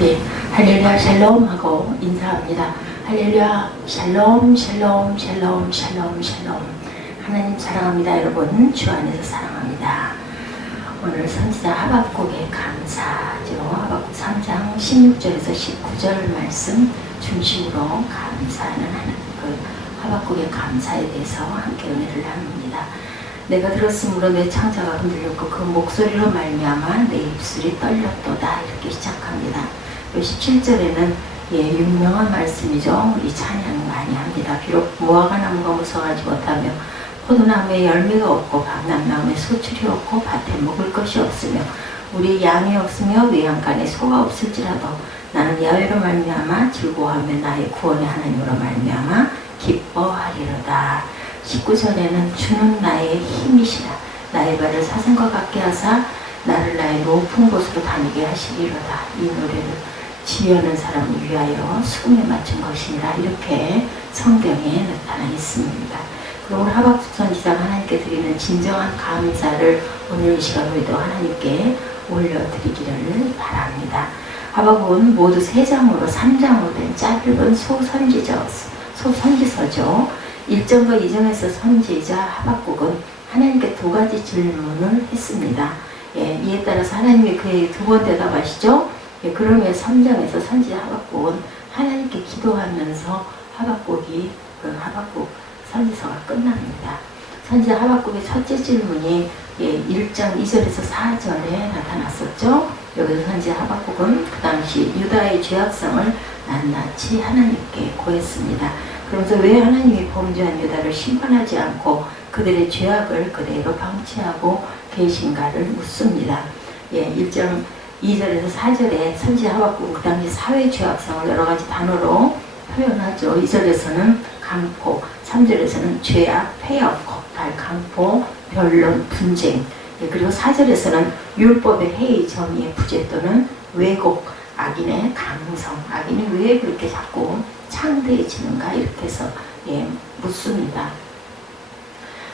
우리 할렐루야 샬롬 하고 인사합니다. 할렐루야 샬롬 샬롬 샬롬 샬롬 샬롬. 하나님 사랑합니다. 여러분 주 안에서 사랑합니다. 오늘 선지자 하박국의 감사죠. 하박국 3장 16절에서 19절 말씀 중심으로 감사하는 그 하박국의 감사에 대해서 함께 은혜를 나눕니다. 내가 들었으므로 내 창자가 흔들렸고 그 목소리로 말미암아 내 입술이 떨렸도다. 이렇게 시작합니다. 17절에는 유명한 말씀이죠. 우리 찬양 많이 합니다. 비록 무화과 나무가 무성하지 못하며 포도나무에 열매가 없고 박람나무에 소출이 없고 밭에 먹을 것이 없으며 우리 양이 없으며 외양간에 소가 없을지라도 나는 야훼로 말미암아 즐거워하며 나의 구원의 하나님으로 말미암아 기뻐하리로다. 19절에는 주는 나의 힘이시라. 나의 발을 사슴과 같게 하사 나를 나의 높은 곳으로 다니게 하시리로다. 이 노래를 지으려는 사람을 위하여 수금에 맞춘 것이니라. 이렇게 성경에 나타나 있습니다. 그리고 하박국 선지자가 하나님께 드리는 진정한 감사를 오늘 이 시간에도 하나님께 올려드리기를 바랍니다. 하박국은 모두 3장으로 3장으로 된 짧은 소선지서죠. 1장과 2장에서 선지자 하박국은 하나님께 2가지 질문을 했습니다. 이에 따라서 하나님이 그에게 2번 대답하시죠. 그러면 3장에서 선지자 하박국은 하나님께 기도하면서 하박국 선지서가 끝납니다. 선지자 하박국의 첫째 질문이 1장 2절에서 4절에 나타났었죠. 여기서 선지자 하박국은 그 당시 유다의 죄악성을 낱낱이 하나님께 고했습니다. 그러면서 왜 하나님이 범죄한 유다를 심판하지 않고 그들의 죄악을 그대로 방치하고 계신가를 묻습니다. 1장 2절에서 4절에 선지자 하박국은 그 당시 사회 죄악성을 여러 가지 단어로 표현하죠. 2절에서는 강포, 3절에서는 죄악, 폐역, 겁탈, 강포, 변론, 분쟁. 그리고 4절에서는 율법의 해이, 정의의 부재 또는 왜곡, 악인의 강성. 악인이 왜 그렇게 자꾸 창대해지는가 이렇게 해서 묻습니다.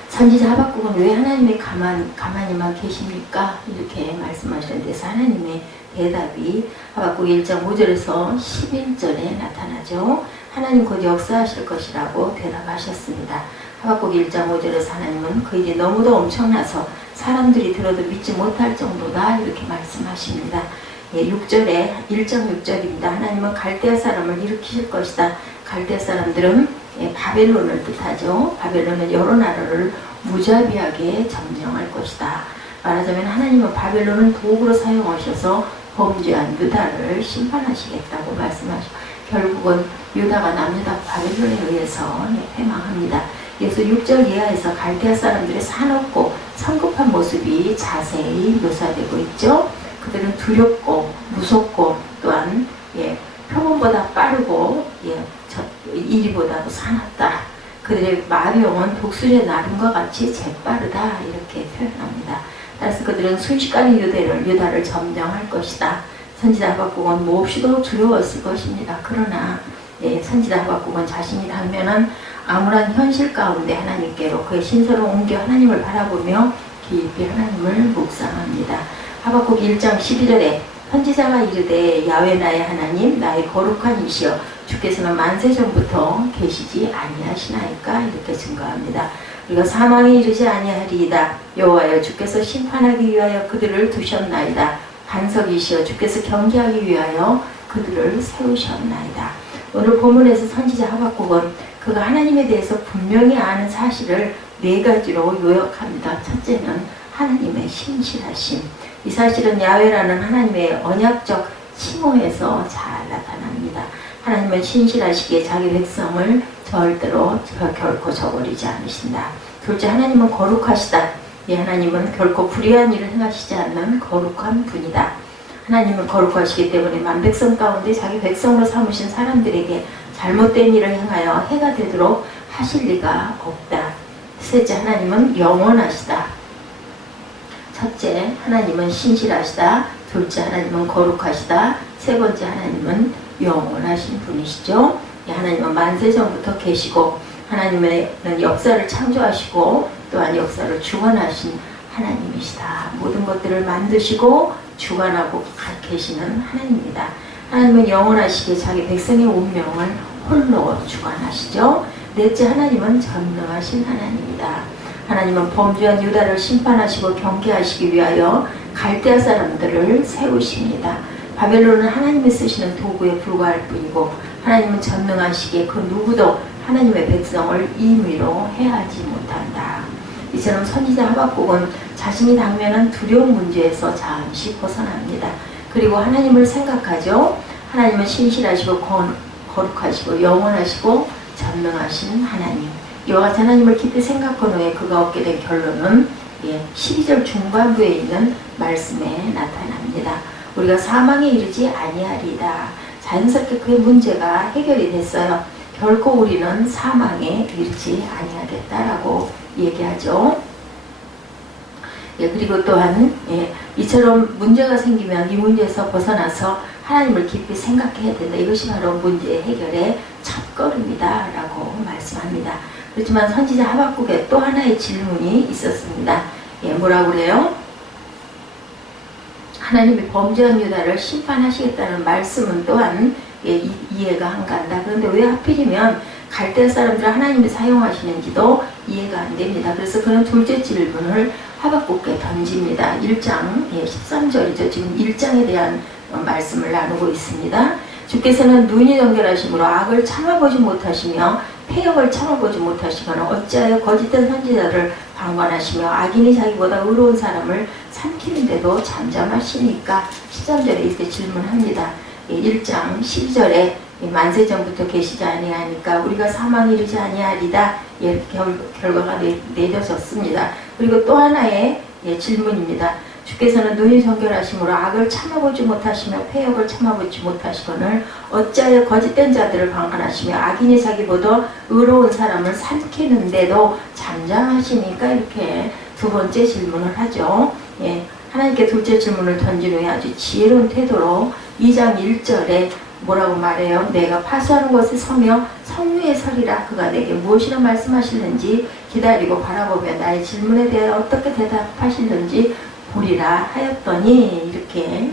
선지자 하박국은 왜 하나님이 가만히만 계십니까? 이렇게 말씀하셨는데 하나님의 대답이 하박국 1장 5절에서 11절에 나타나죠. 하나님 곧 역사하실 것이라고 대답하셨습니다. 하박국 1장 5절에서 하나님은 그 일이 너무도 엄청나서 사람들이 들어도 믿지 못할 정도다 이렇게 말씀하십니다. 6절에 1장 6절입니다. 하나님은 갈대아 사람을 일으키실 것이다. 갈대아 사람들은 바벨론을 뜻하죠. 바벨론은 여러 나라를 무자비하게 점령할 것이다. 말하자면 하나님은 바벨론은 도구로 사용하셔서 범죄한 유다를 심판하시겠다고 말씀하시고 결국은 유다가 남유다 바벨론에 의해서 패망합니다. 그래서 6절 이하에서 갈대아 사람들의 사납고 성급한 모습이 자세히 묘사되고 있죠. 그들은 두렵고 무섭고 또한 표본보다 빠르고 이리보다도 사납다. 그들의 마병은 독수리의 나름과 같이 재빠르다 이렇게 표현합니다. 따라서 그들은 순식간에 유다를 점령할 것이다. 선지자 하박국은 몹시도 두려웠을 것입니다. 그러나 선지자 하박국은 자신이 당면한 암울한 현실 가운데 하나님께로 그의 신서로 옮겨 하나님을 바라보며 깊이 하나님을 묵상합니다. 하박국 1장 12절에 선지자가 이르되 야훼 나의 하나님 나의 거룩한 이시여 주께서는 만세전부터 계시지 아니하시나이까 이렇게 증거합니다. 우리가 사망에 이르지 아니하리이다. 여호와여 주께서 심판하기 위하여 그들을 두셨나이다. 반석이시여 주께서 경계하기 위하여 그들을 세우셨나이다. 오늘 본문에서 선지자 하박국은 그가 하나님에 대해서 분명히 아는 사실을 4가지로 요약합니다. 첫째는 하나님의 신실하심. 이 사실은 야훼라는 하나님의 언약적 칭호에서 잘 나타납니다. 하나님은 신실하시기에 자기 백성을 절대로 결코 저버리지 않으신다. 둘째, 하나님은 거룩하시다. 하나님은 결코 불의한 일을 행하시지 않는 거룩한 분이다. 하나님은 거룩하시기 때문에 만백성 가운데 자기 백성으로 삼으신 사람들에게 잘못된 일을 행하여 해가 되도록 하실 리가 없다. 셋째, 하나님은 영원하시다. 첫째, 하나님은 신실하시다. 둘째, 하나님은 거룩하시다. 세 번째, 하나님은 영원하신 분이시죠. 하나님은 만세전부터 계시고 하나님은 역사를 창조하시고 또한 역사를 주관하신 하나님이시다. 모든 것들을 만드시고 주관하고 계시는 하나님입니다. 하나님은 영원하시기에 자기 백성의 운명을 홀로 주관하시죠. 넷째, 하나님은 전능하신 하나님이다. 하나님은 범죄한 유다를 심판하시고 경계하시기 위하여 갈대아 사람들을 세우십니다. 바벨론은 하나님이 쓰시는 도구에 불과할 뿐이고 하나님은 전능하시기에 그 누구도 하나님의 백성을 임의로 해하지 못한다. 이처럼 선지자 하박국은 자신이 당면한 두려운 문제에서 잠시 벗어납니다. 그리고 하나님을 생각하죠. 하나님은 신실하시고 거룩하시고 영원하시고 전능하신 하나님. 이와 같이 하나님을 깊이 생각한 후에 그가 얻게 된 결론은 12절 중반부에 있는 말씀에 나타납니다. 우리가 사망에 이르지 아니하리이다. 자연스럽게 그의 문제가 해결이 됐어요. 결코 우리는 사망에 이르지 아니하겠다라고 얘기하죠. 그리고 또한 이처럼 문제가 생기면 이 문제에서 벗어나서 하나님을 깊이 생각해야 된다. 이것이 바로 문제 해결의 첫걸음이다 라고 말씀합니다. 그렇지만 선지자 하박국에 또 하나의 질문이 있었습니다. 뭐라고 그래요? 하나님이 범죄한 유다를 심판하시겠다는 말씀은 또한 이해가 안 간다. 그런데 왜 하필이면 갈대아 사람들을 하나님이 사용하시는지도 이해가 안 됩니다. 그래서 그는 둘째 질문을 하박국에 던집니다. 1장 13절이죠. 지금 1장에 대한 말씀을 나누고 있습니다. 주께서는 눈이 정결하심으로 악을 참아보지 못하시며 폐역을 참아보지 못하시거나 어찌하여 거짓된 선지자를 방관하시며 악인이 자기보다 의로운 사람을 삼키는데도 잠잠하시니까. 13절에 이렇게 질문합니다. 1장 12절에 만세 전부터 계시지 아니하니까 우리가 사망에 이르지 아니하리다. 이렇게 결과가 내려졌습니다. 그리고 또 하나의 질문입니다. 주께서는 눈이 정결하심으로 악을 참아보지 못하시며 폐역을 참아보지 못하시거늘 어찌하여 거짓된 자들을 방관하시며 악인이 자기보다 의로운 사람을 삼키는데도 잠잠하시니까. 이렇게 두 번째 질문을 하죠. 하나님께 둘째 질문을 던진 후에 아주 지혜로운 태도로 2장 1절에 뭐라고 말해요? 내가 파수하는 곳에 서며 성류에 서리라. 그가 내게 무엇이라 말씀하실는지 기다리고 바라보며 나의 질문에 대해 어떻게 대답하실는지 보리라 하였더니. 이렇게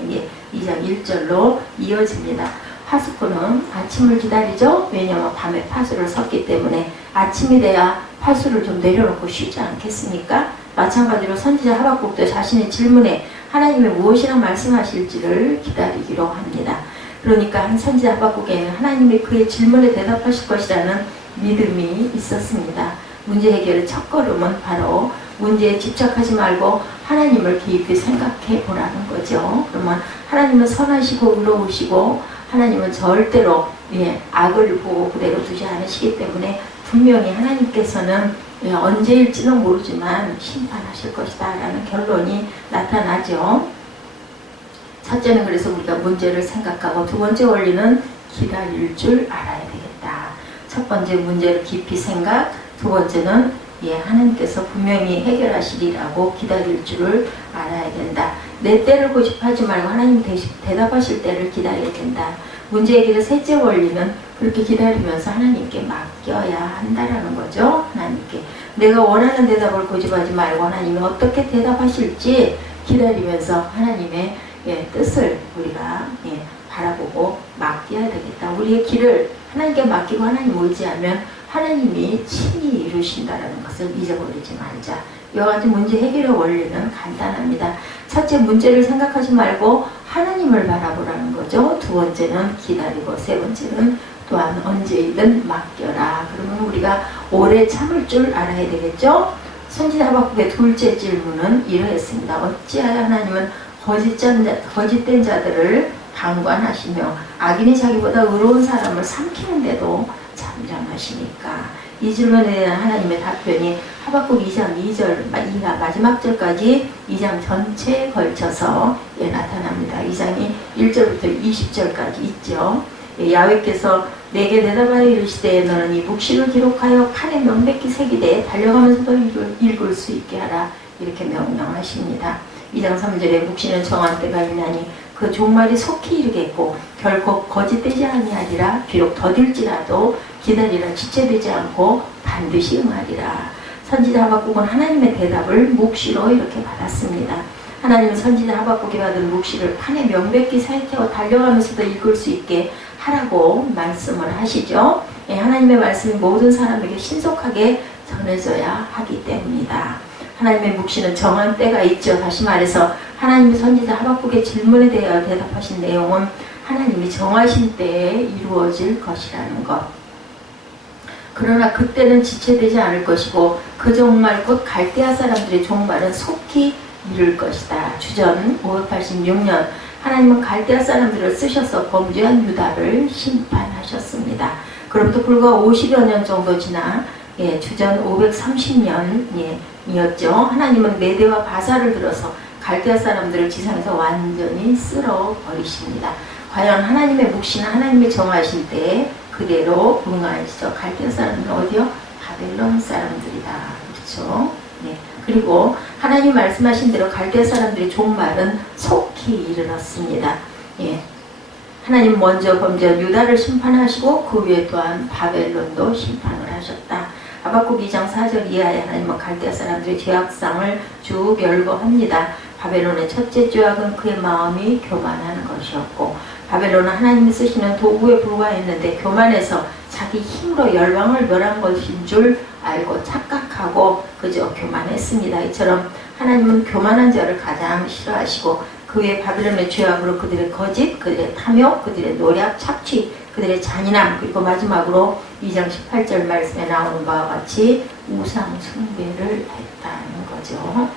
2장 1절로 이어집니다. 파수꾼은 아침을 기다리죠. 왜냐하면 밤에 파수를 섰기 때문에 아침이 돼야 파수를 좀 내려놓고 쉬지 않겠습니까? 마찬가지로 선지자 하박국도 자신의 질문에 하나님이 무엇이라 말씀하실지를 기다리기로 합니다. 그러니까 한 선지자 하박국에는 하나님이 그의 질문에 대답하실 것이라는 믿음이 있었습니다. 문제 해결의 첫걸음은 바로 문제에 집착하지 말고 하나님을 깊이 생각해 보라는 거죠. 그러면 하나님은 선하시고 의로우시고 하나님은 절대로 악을 보고 그대로 두지 않으시기 때문에 분명히 하나님께서는 언제일지는 모르지만 심판하실 것이다 라는 결론이 나타나죠. 첫째는 그래서 우리가 문제를 생각하고 두 번째 원리는 기다릴 줄 알아야 되겠다. 첫 번째 문제를 깊이 생각, 두 번째는 하나님께서 분명히 해결하시리라고 기다릴 줄을 알아야 된다. 내 때를 고집하지 말고 하나님 대답하실 때를 기다려야 된다. 문제 해결의 셋째 원리는 그렇게 기다리면서 하나님께 맡겨야 한다라는 거죠. 하나님께 내가 원하는 대답을 고집하지 말고 하나님이 어떻게 대답하실지 기다리면서 하나님의 뜻을 우리가 바라보고 맡겨야 되겠다. 우리의 길을 하나님께 맡기고 하나님 의지하면 하나님이 친히 이루신다라는 것을 잊어버리지 말자. 이와 같은 문제 해결의 원리는 간단합니다. 첫째, 문제를 생각하지 말고 하나님을 바라보라는 거죠. 두 번째는 기다리고, 세 번째는 또한 언제이든 맡겨라. 그러면 우리가 오래 참을 줄 알아야 되겠죠. 선지자 하박국의 둘째 질문은 이러했습니다. 어찌하여 하나님은 거짓된 자들을 방관하시며 악인이 자기보다 의로운 사람을 삼키는데도 잠잠하시니까. 이 질문에 대한 하나님의 답변이 하박국 2장 2절 이하 마지막 절까지 2장 전체에 걸쳐서 나타납니다. 2장이 1절부터 20절까지 있죠. 야훼께서 내게 대답하여 이르시되 너는 이 묵시를 기록하여 판에 명백히 새기되 달려가면서도 읽을 수 있게 하라. 이렇게 명령하십니다. 2장 3절에 묵시는 정한 때가 있나니 그 종말이 속히 이르겠고 결코 거짓되지 아니하리라. 비록 더딜지라도 기다리라. 지체되지 않고 반드시 응하리라. 선지자 하박국은 하나님의 대답을 묵시로 이렇게 받았습니다. 하나님은 선지자 하박국이 받은 묵시를 판에 명백히 사익하고 달려가면서도 읽을 수 있게 하라고 말씀을 하시죠. 예, 하나님의 말씀이 모든 사람에게 신속하게 전해져야 하기 때문이다. 하나님의 묵시는 정한 때가 있죠. 다시 말해서 하나님이 선지자 하박국의 질문에 대하여 대답하신 내용은 하나님이 정하신 때에 이루어질 것이라는 것. 그러나 그때는 지체되지 않을 것이고 그 종말 곧 갈대아 사람들의 종말은 속히 이룰 것이다. 주전 586년 하나님은 갈대아 사람들을 쓰셔서 범죄한 유다를 심판하셨습니다. 그럼에도 불구하고 50여 년 정도 지나 주전 530년이었죠. 하나님은 메대와 바사를 들어서 갈대아 사람들을 지상에서 완전히 쓸어버리십니다. 과연 하나님의 묵시는 하나님의 정하신 때에 그대로 응하시죠. 갈대아 사람들은 어디요? 바벨론 사람들이다. 그렇죠? 네. 그리고 하나님 말씀하신 대로 갈대아 사람들의 종말은 속히 이르렀습니다. 예. 하나님 먼저 범죄한 유다를 심판하시고 그 위에 또한 바벨론도 심판을 하셨다. 하박국 2장 4절 이하에 하나님은 갈대아 사람들의 죄악상을 쭉 열거합니다. 바벨론의 첫째 죄악은 그의 마음이 교만하는 것이었고 바벨론은 하나님이 쓰시는 도구에 불과했는데 교만해서 자기 힘으로 열방을 멸한 것인 줄 알고 착각하고 그저 교만했습니다. 이처럼 하나님은 교만한 자를 가장 싫어하시고 그 외에 바벨론의 죄악으로 그들의 거짓, 그들의 탐욕, 그들의 노략, 착취, 그들의 잔인함, 그리고 마지막으로 2장 18절 말씀에 나오는 바와 같이 우상 숭배를 했다는 거죠.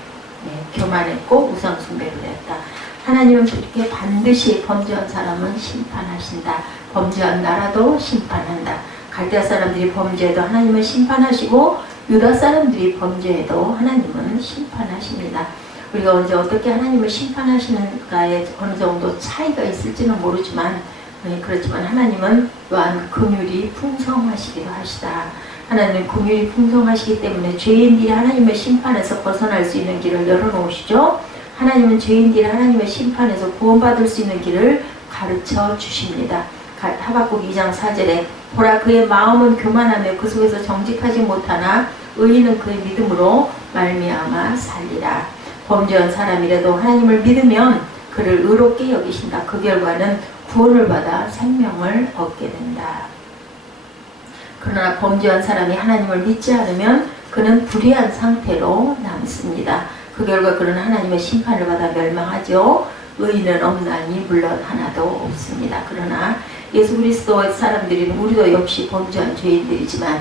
네, 교만했고 우상 숭배를 했다. 하나님은 그렇게 반드시 범죄한 사람은 심판하신다. 범죄한 나라도 심판한다. 갈대아 사람들이 범죄해도 하나님은 심판하시고 유다 사람들이 범죄해도 하나님은 심판하십니다. 우리가 언제 어떻게 하나님을 심판하시는가에 어느 정도 차이가 있을지는 모르지만 그렇지만 하나님은 또한 긍휼이 풍성하시기도 하시다. 하나님은 긍휼이 풍성하시기 때문에 죄인들이 하나님의 심판에서 벗어날 수 있는 길을 열어놓으시죠. 하나님은 죄인들이 하나님의 심판에서 구원받을 수 있는 길을 가르쳐 주십니다. 하박국 2장 4절에 보라 그의 마음은 교만하며 그 속에서 정직하지 못하나 의인은 그의 믿음으로 말미암아 살리라. 범죄한 사람이라도 하나님을 믿으면 그를 의롭게 여기신다. 그 결과는 구원을 받아 생명을 얻게 된다. 그러나 범죄한 사람이 하나님을 믿지 않으면 그는 불의한 상태로 남습니다. 그 결과 그는 하나님의 심판을 받아 멸망하죠. 의인은 없나니 물론 하나도 없습니다. 그러나 예수 그리스도의 사람들인 우리도 역시 범죄한 죄인들이지만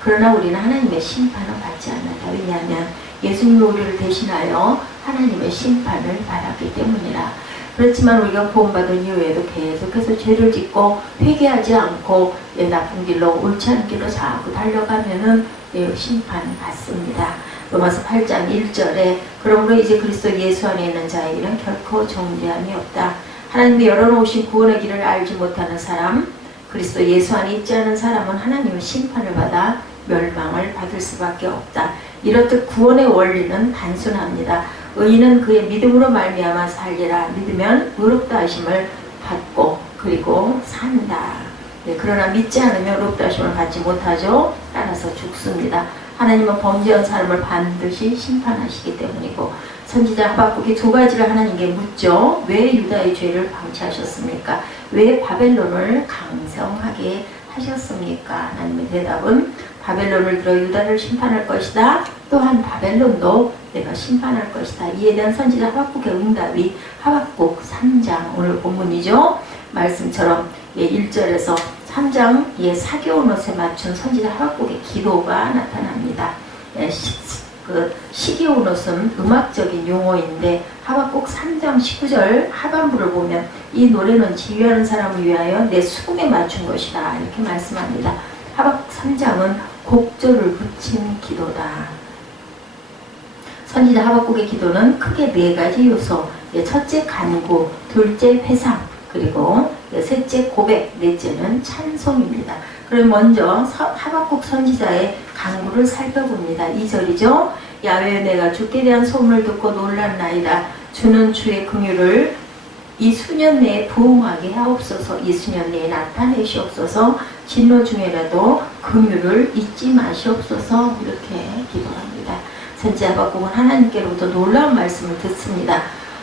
그러나 우리는 하나님의 심판을 받지 않는다. 왜냐하면 예수님이 우리를 대신하여 하나님의 심판을 받았기 때문이라. 그렇지만 우리가 구원받은 이후에도 계속해서 죄를 짓고 회개하지 않고 나쁜 길로 옳지 않은 길로 자꾸 달려가면은 심판받습니다. 로마서 8장 1절에 그러므로 이제 그리스도 예수 안에 있는 자에게는 결코 정죄함이 없다. 하나님이 열어놓으신 구원의 길을 알지 못하는 사람, 그리스도 예수 안에 있지 않은 사람은 하나님의 심판을 받아 멸망을 받을 수밖에 없다. 이렇듯 구원의 원리는 단순합니다. 의인은 그의 믿음으로 말미암아 살리라. 믿으면 의롭다 하심을 받고 그리고 산다. 그러나 믿지 않으면 의롭다 하심을 받지 못하죠. 따라서 죽습니다. 하나님은 범죄한 사람을 반드시 심판하시기 때문이고 선지자 하박국이 두 가지를 하나님께 묻죠. 왜 유다의 죄를 방치하셨습니까? 왜 바벨론을 강성하게 하셨습니까? 하나님의 대답은 바벨론을 들어 유다를 심판할 것이다. 또한 바벨론도 내가 심판할 것이다. 이에 대한 선지자 하박국의 응답이 하박국 3장 오늘 본문이죠. 말씀처럼 1절에서 3장 사겨운 옷에 맞춘 선지자 하박국의 기도가 나타납니다. 시겨운 옷은 음악적인 용어인데 하박국 3장 19절 하반부를 보면 이 노래는 지휘하는 사람을 위하여 내 수금에 맞춘 것이다. 이렇게 말씀합니다. 하박국 3장은 곡절을 붙인 기도다. 선지자 하박국의 기도는 크게 네 가지 요소, 첫째 간구, 둘째 회상, 그리고 셋째 고백, 넷째는 찬송입니다. 그럼 먼저 하박국 선지자의 간구를 살펴봅니다. 2절이죠. 야외 내가 주께 대한 소문을 듣고 놀랐나이다. 주는 주의 긍휼을 이 수년 내에 부응하게 하옵소서. 이 수년 내에 나타내시옵소서. 진노 중에라도 긍휼을 잊지 마시옵소서. 이렇게 기도합니다. 선지자 하박국은 하나님께로부터 놀라운 말씀을 듣습니다.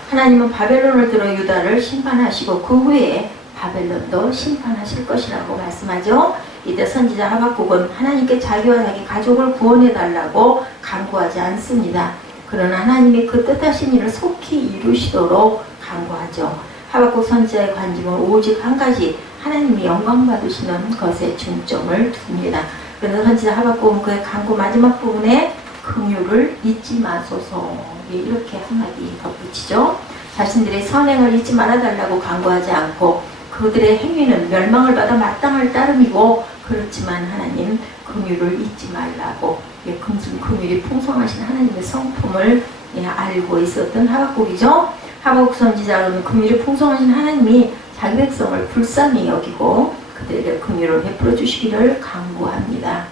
하나님은 바벨론을 들어 유다를 심판하시고 그 후에 바벨론도 심판하실 것이라고 말씀하죠. 이때 선지자 하박국은 하나님께 자기와 자기 가족을 구원해 달라고 간구하지 않습니다. 그러나 하나님이 그 뜻하신 일을 속히 이루시도록 간구하죠. 하박국 선지자의 관심은 오직 한 가지, 하나님이 영광 받으시는 것에 중점을 둡니다. 그래서 선지자 하박국은 그의 간구 마지막 부분에 긍휼을 잊지 마소서, 이렇게 한마디 덧붙이죠. 자신들의 선행을 잊지 말아달라고 간구하지 않고 그들의 행위는 멸망을 받아 마땅할 따름이고, 그렇지만 하나님 긍휼을 잊지 말라고, 긍휼이 풍성하신 하나님의 성품을 알고 있었던 하박국이죠. 하박국 선지자는 긍휼이 풍성하신 하나님이 자기 백성을 불쌍히 여기고 그들에게 긍휼을 베풀어 주시기를 간구합니다.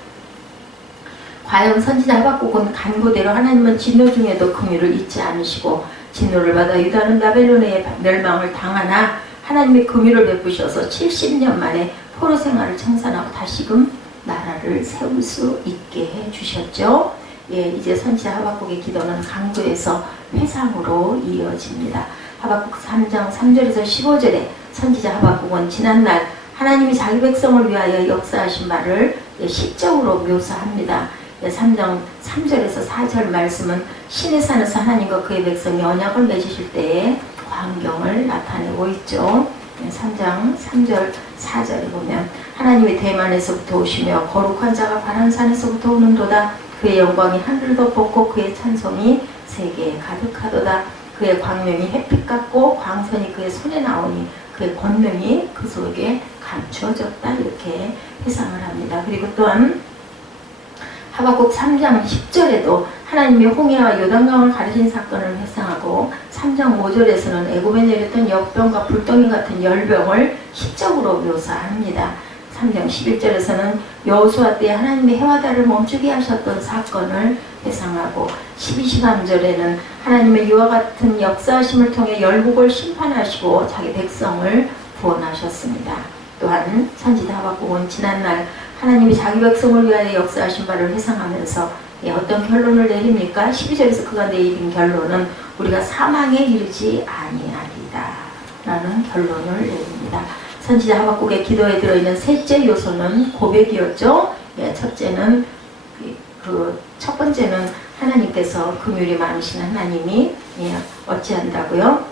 과연 선지자 하박국은 간구대로 하나님은 진노 중에도 긍휼을 잊지 않으시고, 진노를 받아 유다는 바벨론의 멸망을 당하나 하나님이 긍휼을 베푸셔서 70년 만에 포로 생활을 청산하고 다시금 나라를 세울 수 있게 해주셨죠. 이제 선지자 하박국의 기도는 간구에서 회상으로 이어집니다. 하박국 3장 3절에서 15절에 선지자 하박국은 지난날 하나님이 자기 백성을 위하여 역사하신 바를 시적으로 묘사합니다. 3장 3절에서 4절 말씀은 신의 산에서 하나님과 그의 백성이 언약을 맺으실 때의 광경을 나타내고 있죠. 3장 3절 4절에 보면 하나님이 대만에서부터 오시며 거룩한 자가 바란 산에서부터 오는도다. 그의 영광이 하늘을 덮었고 그의 찬송이 세계에 가득하도다. 그의 광명이 햇빛 같고 광선이 그의 손에 나오니 그의 권능이 그 속에 감추어졌다. 이렇게 회상을 합니다. 그리고 또한 하박국 3장 10절에도 하나님이 홍해와 요단강을 가르신 사건을 회상하고, 3장 5절에서는 애굽에 내렸던 역병과 불덩이 같은 열병을 시적으로 묘사합니다. 3장 11절에서는 여호수아 때 하나님의 해와 달을 멈추게 하셨던 사건을 회상하고, 12~13절에는 하나님의 이와 같은 역사하심을 통해 열국을 심판하시고 자기 백성을 구원하셨습니다. 또한 선지자 하박국은 지난날 하나님이 자기 백성을 위하여 역사하신 바를 회상하면서 어떤 결론을 내립니까? 12절에서 그가 내린 결론은 우리가 사망에 이르지 아니하리다 라는 결론을 내립니다. 선지자 하박국의 기도에 들어있는 셋째 요소는 고백이었죠. 첫째는 첫 번째는 하나님께서 긍휼이 많으신 하나님이 어찌한다고요?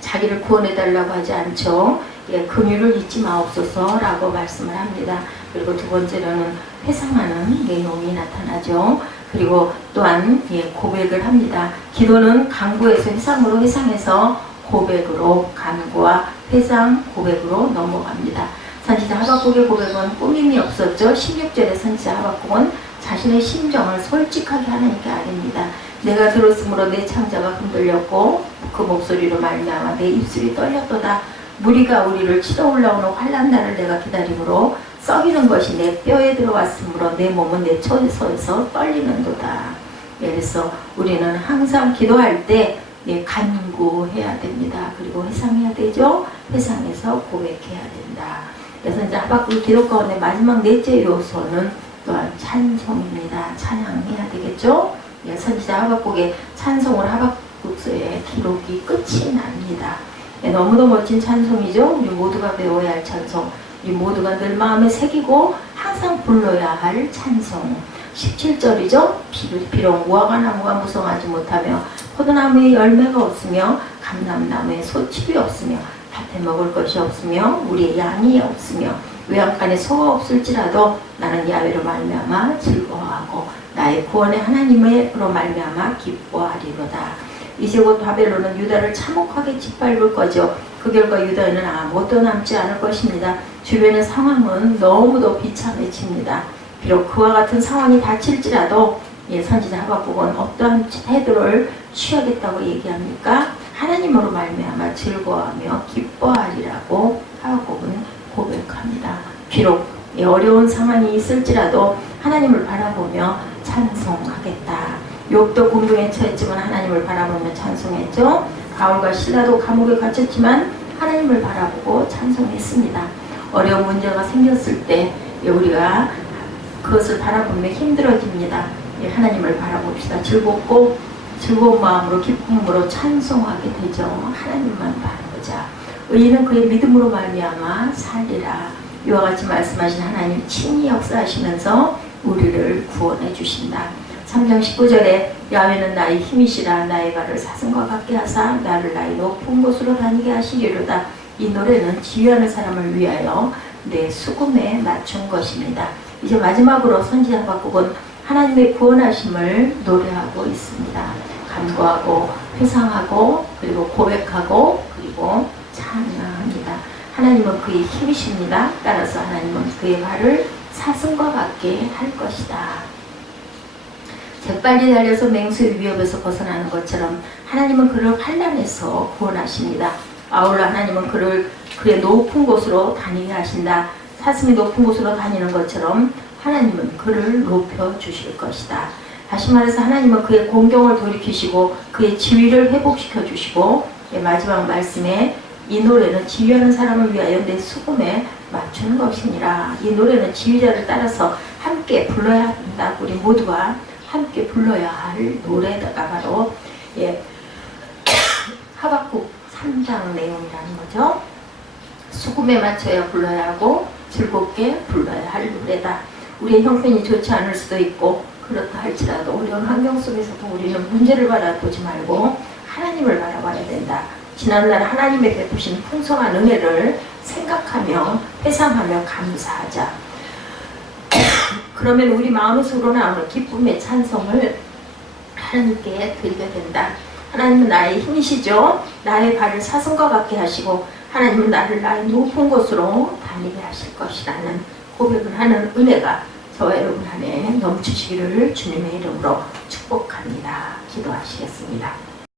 자기를 구원해달라고 하지 않죠. 긍휼을 잊지 마옵소서라고 말씀을 합니다. 그리고 두 번째로는 회상하는 내용이 나타나죠. 그리고 또한 고백을 합니다. 기도는 간구에서 회상으로, 회상에서 고백으로, 간구와 회상, 고백으로 넘어갑니다. 선지자 하박국의 고백은 꾸밈이 없었죠. 16절에 선지자 하박국은 자신의 심정을 솔직하게 하나님께 아뢰입니다. 내가 들었으므로 내 창자가 흔들렸고 그 목소리로 말미암아 내 입술이 떨렸도다. 무리가 우리를 치러 올라오는 환난 날을 내가 기다림으로 썩이는 것이 내 뼈에 들어왔으므로 내 몸은 내 처소에서 떨리는도다. 그래서 우리는 항상 기도할 때 간구해야 됩니다. 그리고 회상해야 되죠. 회상해서 고백해야 된다. 그래서 이제 하박국 기도 가운데 마지막 넷째 요소는 또한 찬송입니다. 찬양해야 되겠죠. 선지자 하박국의 찬송을 하박국서의 기록이 끝이 납니다. 너무도 멋진 찬송이죠. 우리 모두가 배워야 할 찬송, 우리 모두가 늘 마음에 새기고 항상 불러야 할 찬송. 17절이죠. 비록 무화과 나무가 무성하지 못하며 포도나무에 열매가 없으며 감람나무에 소칩이 없으며 밭에 먹을 것이 없으며 우리의 양이 없으며 외양간에 소가 없을지라도 나는 야훼로 말미암아 즐거워하고 나의 구원의 하나님으로 말미암아 기뻐하리로다. 이제 곧 바벨론은 유다를 참혹하게 짓밟을 거죠. 그 결과 유다에는 아무것도 남지 않을 것입니다. 주변의 상황은 너무도 비참해집니다. 비록 그와 같은 상황이 닥칠지라도 선지자 하박국은 어떠한 태도를 취하겠다고 얘기합니까? 하나님으로 말미암아 즐거워하며 기뻐하리라고 하박국은 고백합니다. 비록 어려운 상황이 있을지라도 하나님을 바라보며 찬송하겠다. 욥도 공동에 처했지만 하나님을 바라보며 찬송했죠. 바울과 실라도 감옥에 갇혔지만 하나님을 바라보고 찬송했습니다. 어려운 문제가 생겼을 때 우리가 그것을 바라보며 힘들어집니다. 예, 하나님을 바라봅시다. 즐겁고 즐거운 마음으로 기쁨으로 찬송하게 되죠. 하나님만 바라보자. 의인은 그의 믿음으로 말미암아 살리라. 이와 같이 말씀하신 하나님 친히 역사하시면서 우리를 구원해 주신다. 3장 19절에 야훼는 나의 힘이시라 나의 발을 사슴과 같게 하사 나를 나의 높은 곳으로 다니게 하시리로다. 이 노래는 지휘하는 사람을 위하여 내 수금에 맞춘 것입니다. 이제 마지막으로 선지자 하박국은 하나님의 구원하심을 노래하고 있습니다. 간구하고 회상하고 그리고 고백하고 그리고 찬양합니다. 하나님은 그의 힘이십니다. 따라서 하나님은 그의 발을 사슴과 같게 할 것이다. 재빨리 달려서 맹수의 위협에서 벗어나는 것처럼 하나님은 그를 환난에서 구원하십니다. 아울러 하나님은 그를 그의 높은 곳으로 다니게 하신다. 사슴이 높은 곳으로 다니는 것처럼 하나님은 그를 높여주실 것이다. 다시 말해서 하나님은 그의 공경을 돌이키시고 그의 지위를 회복시켜 주시고 마지막 말씀에 이 노래는 지휘하는 사람을 위하여 내 수금에 맞추는 것이니라. 이 노래는 지휘자를 따라서 함께 불러야 한다. 우리 모두가 함께 불러야 할 노래가 바로 하박국 3장 내용이라는 거죠. 수금에 맞춰야 불러야 하고 즐겁게 불러야 할 노래다. 우리의 형편이 좋지 않을 수도 있고 그렇다 할지라도 어려운 환경 속에서도 우리는 문제를 바라보지 말고 하나님을 바라봐야 된다. 지난날 하나님의 베푸신 풍성한 은혜를 생각하며 회상하며 감사하자. 그러면 우리 마음에서 우러나오는 기쁨의 찬송을 하나님께 드리게 된다. 하나님은 나의 힘이시죠. 나의 발을 사슴과 같게 하시고 하나님은 나를 나의 높은 곳으로 다니게 하실 것이라는 고백을 하는 은혜가 저와 여러분 안에 넘치시기를 주님의 이름으로 축복합니다. 기도하시겠습니다.